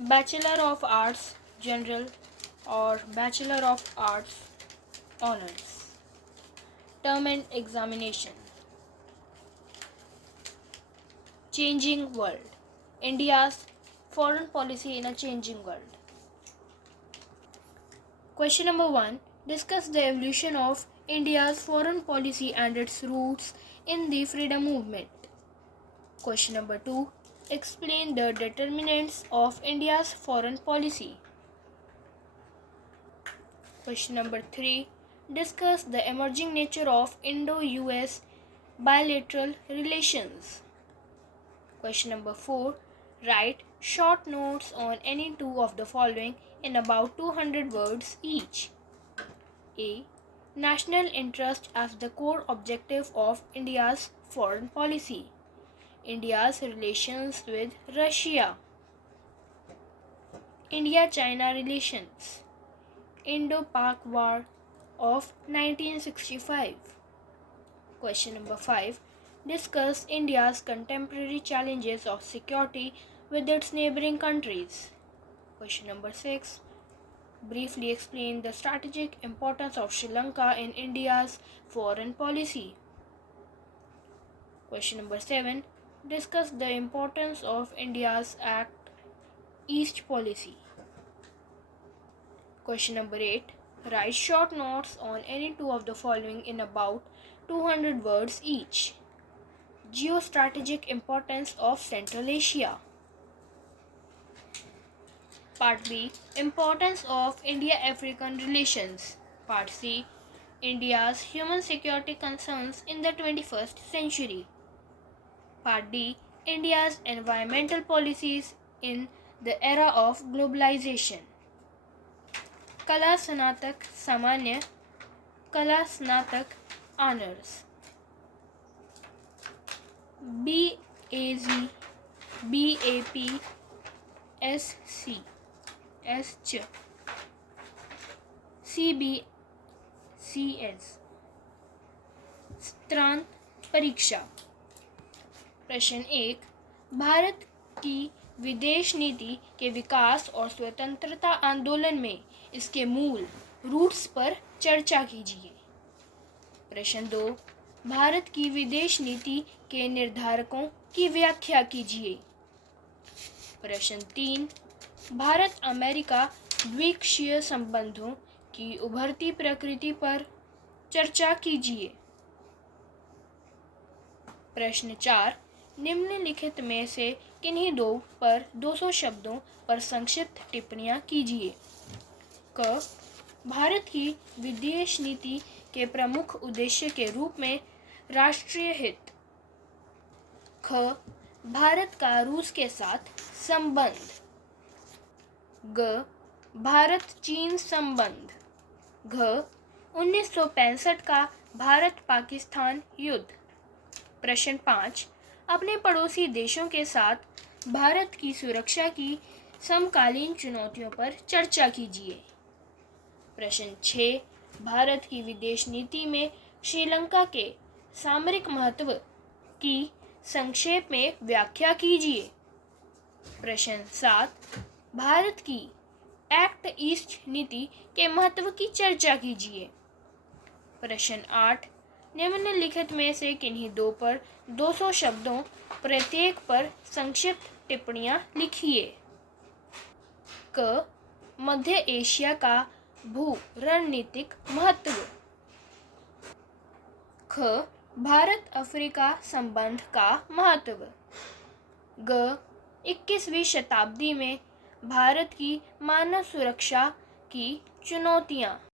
Bachelor of Arts General or Bachelor of Arts Honors. Term and examination. Changing world. India's foreign policy in a changing world. Question number 1. Discuss the evolution of India's foreign policy and its roots in the freedom movement. Question number 2. Explain the determinants of India's foreign policy. Question number 3. Discuss the emerging nature of Indo-US bilateral relations. Question number 4. Write short notes on any two of the following in about 200 words each. A. National interest as the core objective of India's foreign policy. India's relations with Russia. India-China relations. Indo-Pak War of 1965. Question number 5. Discuss India's contemporary challenges of security with its neighboring countries. Question number 6. Briefly explain the strategic importance of Sri Lanka in India's foreign policy. Question number 7. Discuss the importance of India's Act East policy. Question number 8. Write short notes on any two of the following in about 200 words each. Geostrategic importance of Central Asia. Part B. Importance of India-African relations. Part C. India's human security concerns in the 21st century. Part D. India's environmental policies in the era of globalization. Kala Sanatak Samanya, Kala Sanatak Honors. BAZ, BAP, SC, SC, CBCS. स्त्रांत परीक्षा. प्रश्न 1. भारत की विदेश नीति के विकास और स्वतंत्रता आंदोलन में इसके मूल रूट्स पर चर्चा कीजिए. प्रश्न 2. भारत की विदेश नीति के निर्धारकों की व्याख्या कीजिए. प्रश्न 3. भारत अमेरिका द्विपक्षीय संबंधों की उभरती प्रकृति पर चर्चा कीजिए. प्रश्न 4. निम्नलिखित में से किन्हीं दो पर 200 शब्दों पर संक्षिप्त टिप्पणियां कीजिए. क. भारत की विदेश नीति के प्रमुख उद्देश्य के रूप में राष्ट्रीय हित. ख. भारत का रूस के साथ संबंध. ग. भारत चीन संबंध. घ. 1965 का भारत पाकिस्तान युद्ध. प्रश्न 5. अपने पड़ोसी देशों के साथ भारत की सुरक्षा की समकालीन चुनौतियों पर चर्चा कीजिए. प्रश्न 6. भारत की विदेश नीति में श्रीलंका के सामरिक महत्व की संक्षेप में व्याख्या कीजिए. प्रश्न 7. भारत की एक्ट ईस्ट नीति के महत्व की चर्चा कीजिए. प्रश्न 8. निम्नलिखित में से किन्हीं दो पर 200 शब्दों प्रत्येक पर संक्षिप्त टिप्पणियां लिखिए. क. मध्य एशिया का भू रणनीतिक महत्व. ख. भारत अफ्रीका संबंध का महत्व. ग. 21वीं शताब्दी में भारत की मानव सुरक्षा की चुनौतियां.